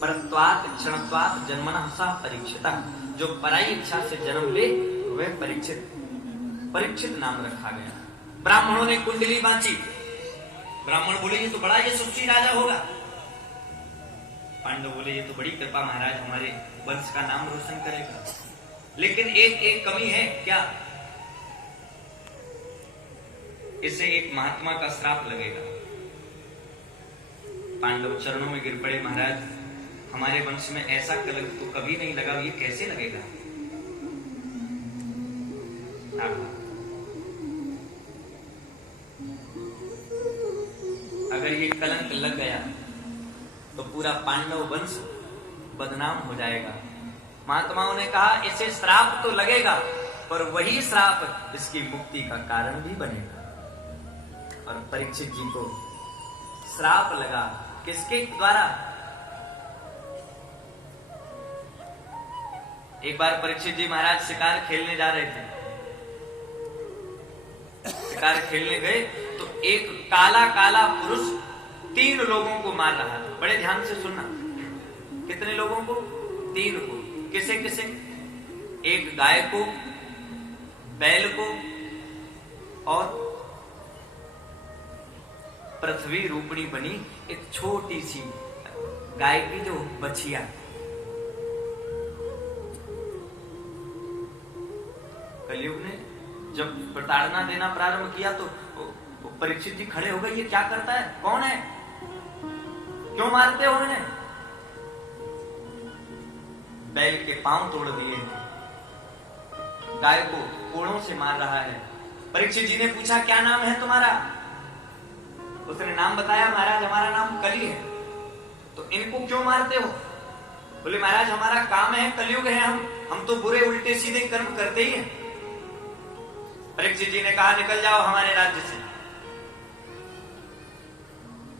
परत्वात् क्षणत्वात् जन्मनः सः परीक्षितः, जो पराई इच्छा से जन्म ले वह परीक्षित नाम रखा गया। ब्राह्मणों ने कुंडली बांची, ब्राह्मण बोले ये तो बड़ा यशस्वी राजा होगा। पांडव बोले ये तो बड़ी कृपा महाराज, हमारे वंश का नाम रोशन करेगा। लेकिन एक कमी है, क्या? इसे एक महात्मा का श्राप लगेगा। पांडव चरणों में गिर पड़े, महाराज हमारे वंश में ऐसा कलंक तो कभी नहीं लगा, ये कैसे लगेगा? अगर ये कलंक लग गया तो पूरा पांडव वंश बदनाम हो जाएगा। महात्माओं ने कहा इसे श्राप तो लगेगा, पर वही श्राप इसकी मुक्ति का कारण भी बनेगा। और परीक्षित जी को श्राप लगा, किसके द्वारा? एक बार परीक्षित जी महाराज शिकार खेलने जा रहे थे। शिकार खेलने गए तो एक काला काला पुरुष 3 लोगों को मार रहा था। बड़े ध्यान से सुनना, कितने लोगों को? 3 को। किसे किसे? एक गाय को, बैल को और पृथ्वी रूपणी बनी एक छोटी सी गाय की जो बछिया। कलयुग ने जब प्रताड़ना देना प्रारंभ किया तो परीक्षित जी खड़े हो गए, ये क्या करता है? कौन है? क्यों मारते हो इन्हें? बैल के पांव तोड़ दिए, गाय को कोड़ों से मार रहा है। परीक्षित जी ने पूछा क्या नाम है तुम्हारा? उसने नाम बताया, महाराज हमारा नाम कली है। तो इनको क्यों मारते हो? बोले महाराज हमारा काम है, कलयुग है, हम तो बुरे उल्टे सीधे कर्म करते ही हैं। परीक्षित जी ने कहा निकल जाओ हमारे राज्य से।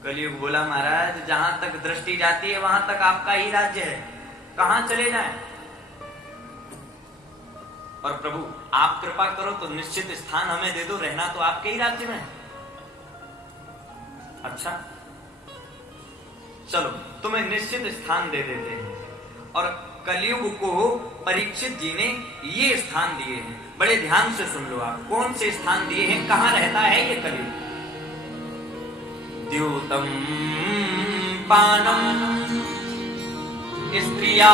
कलयुग बोला महाराज जहां तक दृष्टि जाती है वहां तक आपका ही राज्य है, कहां चले जाएं? और प्रभु आप कृपा करो तो निश्चित स्थान हमें दे दो, रहना तो आपके ही राज्य में है। अच्छा चलो तुम्हें निश्चित स्थान दे देते हैं। और कलयुग को परीक्षित जी ने ये स्थान दिए हैं। बड़े ध्यान से सुन लो आप, कौन से स्थान दिए हैं, कहां रहता है ये कलयुग? द्यूतम पानम स्त्रिया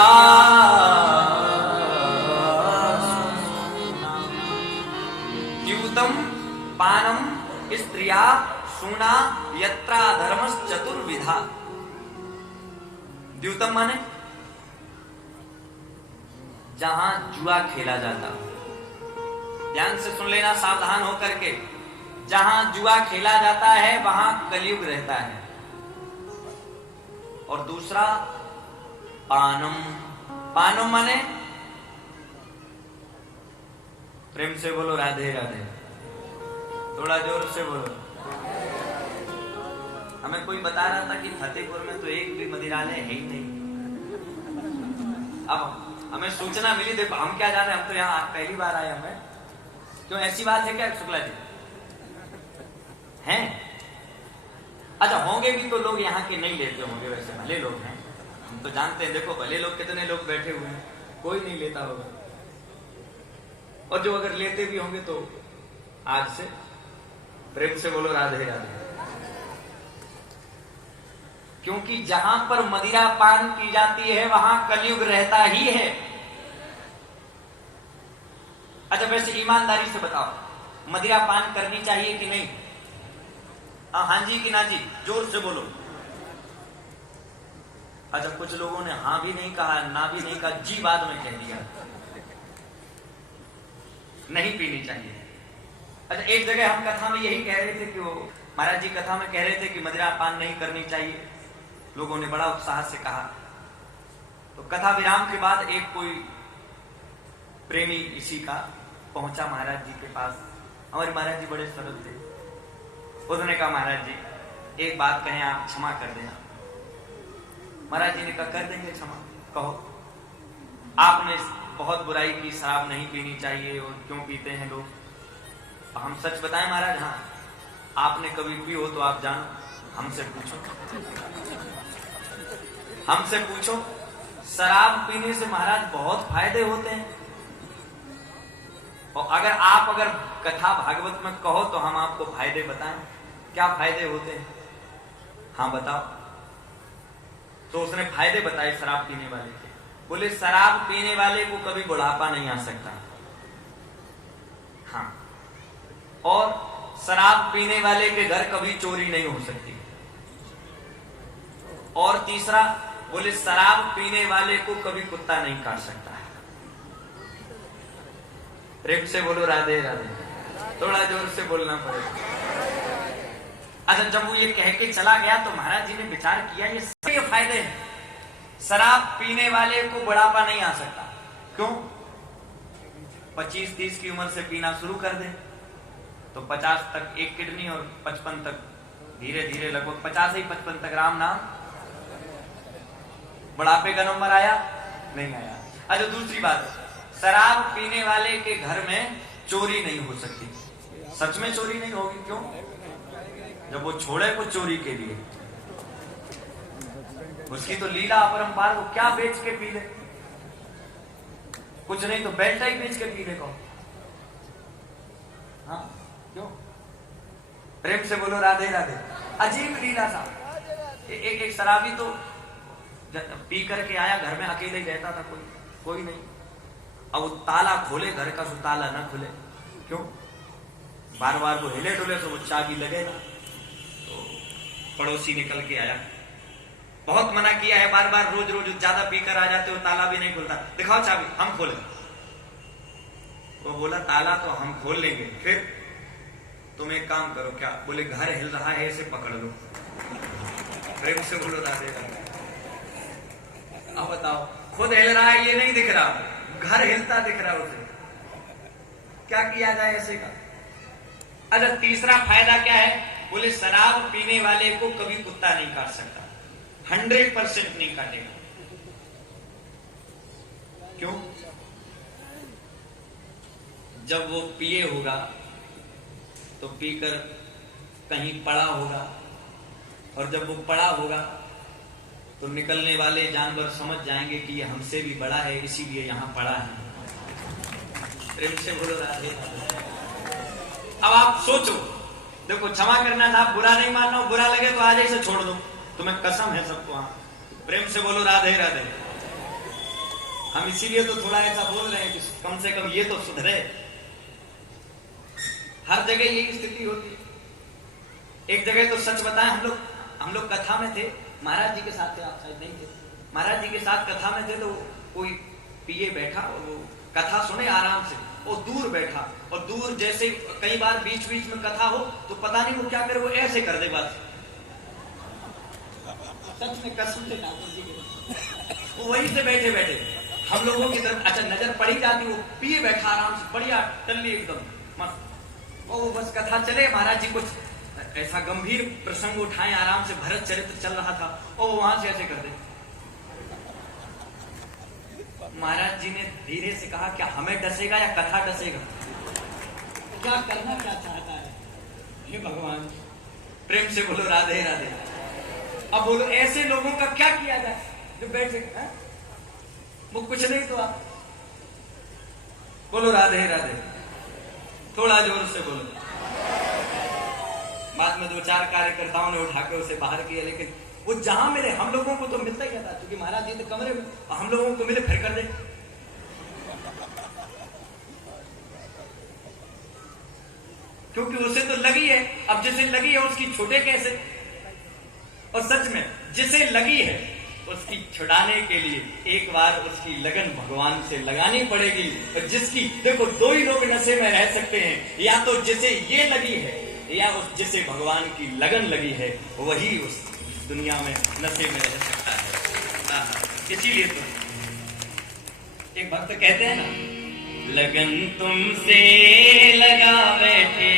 द्यूतम पानम स्त्रिया सुना यत्रा धर्मस चतुर्विधा। द्यूतम माने जहां जुआ खेला जाता हो। ध्यान से सुन लेना सावधान होकर के, जहां जुआ खेला जाता है वहां कलयुग रहता है। और दूसरा पानम, पानम माने प्रेम से बोलो राधे राधे, थोड़ा जोर से बोलो। हमें कोई बता रहा था कि फतेहपुर में तो एक भी मदिरालय है ही नहीं। अब हमें सूचना मिली, देखो हम क्या जाने, हम तो यहाँ पहली बार आए। हमें क्यों, ऐसी बात है क्या शुक्ला जी? हैं? अच्छा होंगे भी तो लोग यहाँ के नहीं लेते होंगे, वैसे भले लोग हैं, हम तो जानते हैं। देखो भले लोग कितने लोग बैठे हुए हैं, कोई नहीं लेता होगा। और जो अगर लेते भी होंगे तो आज से प्रेम से बोलो राधे राधे। क्योंकि जहां पर मदिरा पान की जाती है वहां कलयुग रहता ही है। अच्छा वैसे ईमानदारी से बताओ, मदिरा पान करनी चाहिए कि नहीं? हाँ जी कि ना जी? जोर से बोलो। अच्छा कुछ लोगों ने हाँ भी नहीं कहा, ना भी नहीं कहा, जी बाद में कह दिया नहीं पीनी चाहिए। अच्छा एक जगह हम कथा में यही कह रहे थे कि वो महाराज जी कथा में कह रहे थे कि मदिरा पान नहीं करनी चाहिए। लोगों ने बड़ा उत्साह से कहा। तो कथा विराम के बाद एक कोई प्रेमी इसी का पहुंचा महाराज जी के पास। हमारे महाराज जी बड़े सरल थे। उसने कहा महाराज जी एक बात कहें, आप क्षमा कर देना। महाराज जी ने कहा कर देंगे क्षमा, कहो। आपने बहुत बुराई की, शराब नहीं पीनी चाहिए और क्यों पीते हैं लोग? हम सच बताएं महाराज, हाँ आपने कभी पी हो तो आप जानो, हमसे पूछो। हमसे पूछो, शराब पीने से महाराज बहुत फायदे होते हैं। और अगर कथा भागवत में कहो तो हम आपको फायदे बताएं, क्या फायदे होते हैं? हाँ बताओ। तो उसने फायदे बताए शराब पीने वाले के। बोले शराब पीने वाले को कभी बुढ़ापा नहीं आ सकता। हाँ। और शराब पीने वाले के घर कभी चोरी नहीं हो सकती। और तीसरा, बोले शराब पीने वाले को कभी कुत्ता नहीं काट सकता है। प्रेम से बोलो राधे राधे, थोड़ा जोर से बोलना पड़ेगा। अच्छा, जब वो ये कह के चला गया तो महाराज जी ने विचार किया ये सभी फायदे हैं। शराब पीने वाले को बुढ़ापा नहीं आ सकता। क्यों? 25-30 की उम्र से पीना शुरू कर दे तो 50 तक एक किडनी और 55 तक धीरे धीरे लगभग 50 ही 55 तक राम नाम, बुढ़ापे का नंबर आया नहीं आया। अच्छा, दूसरी बात, शराब पीने वाले के घर में चोरी नहीं हो सकती। सच में चोरी नहीं होगी। क्यों? जब वो छोड़े को चोरी के लिए, उसकी तो लीला अपरंपार, वो क्या बेच के पी ले? कुछ नहीं तो बेल्ट ही बेच के पी ले को। हाँ, क्यों? प्रेम से बोलो राधे राधे। अजीब लीला सा। एक शराबी तो पी करके आया, घर में अकेले ही रहता था, कोई नहीं। अब वो ताला खोले घर का, सो ताला ना खुले। क्यों? बार बार वो हिले डुले तो वो चाबी लगेगा। तो पड़ोसी निकल के आया, बहुत मना किया है, बार बार रोज रोज ज्यादा पीकर आ जाते हो, ताला भी नहीं खुलता, दिखाओ चाबी हम खोले। वो बोला ताला तो हम खोल लेंगे, फिर तुम एक काम करो। क्या? बोले घर हिल रहा है, इसे पकड़ लो। प्रेम से बोलो राधे राधे। अब बताओ, खुद हिल रहा है ये नहीं दिख रहा, घर हिलता दिख रहा उसे, क्या किया जाए ऐसे का? अच्छा, तीसरा फायदा क्या है? बोले शराब पीने वाले को कभी कुत्ता नहीं काट सकता, 100% नहीं काटेगा। क्यों? जब वो पिए होगा तो पीकर कहीं पड़ा होगा, और जब वो पड़ा होगा तो निकलने वाले जानवर समझ जाएंगे कि ये हमसे भी बड़ा है, इसीलिए यहां पड़ा है। प्रेम से बोलो राधे राधे। अब आप सोचो, देखो क्षमा करना था, बुरा नहीं मानना, बुरा लगे तो आज ऐसे छोड़ दो, तुम्हें कसम है सबको। हाँ, प्रेम से बोलो राधे राधे। हम इसीलिए तो थोड़ा ऐसा बोल रहे हैं कि कम से कम ये तो सुधरे। हर जगह यही स्थिति होती है। एक जगह तो सच बताएं, हम लोग कथा में थे, महाराज जी के साथ थे, आप शायद नहीं थे। महाराज जी के साथ कथा में थे तो कोई पिए बैठा, वो कथा सुने आराम से, वो दूर बैठा, और दूर जैसे कई बार बीच बीच में कथा हो तो पता नहीं वो क्या करे, वो ऐसे कर दे बस। सच में कसम से ठाकुर जी के, वो वहीं से बैठे बैठे हम लोगों की तरफ अच्छा नजर पड़ी जाती, वो पिए बैठा आराम से, बढ़िया टल्ली एकदम मस्त। वो बस कथा चले, महाराज जी कुछ ऐसा गंभीर प्रसंग उठाए, आराम से भरत चरित्र चल रहा था, और वो वहां से ऐसे कर दे। महाराज जी ने धीरे से कहा, क्या हमें डसेगा या कथा डसेगा? क्या करना क्या चाहता है? हे भगवान, प्रेम से बोलो राधे राधे। अब बोलो ऐसे लोगों का क्या किया जाए जो बैठे हैं? वो कुछ नहीं तो आप बोलो राधे राधे, थोड़ा जोर से बोलो। बाद में 2-4 कार्यकर्ताओं ने उठा के उसे बाहर किया, लेकिन वो जहां मिले हम लोगों को तो मिलता ही था, क्योंकि महाराज जी थे कमरे में, और हम लोगों को मिले फिर कर दे। क्योंकि उसे तो लगी है, अब जिसे लगी है उसकी छोटे कैसे? और सच में जिसे लगी है उसकी छुड़ाने के लिए एक बार उसकी लगन भगवान से लगानी पड़ेगी। और जिसकी देखो, 2 ही लोग नशे में रह सकते हैं, या तो जिसे ये लगी है या उस जिसे भगवान की लगन लगी है, वही उस दुनिया में नशे में रह सकता है। इसीलिए तो एक भक्त कहते हैं ना, लगन तुमसे लगा बैठे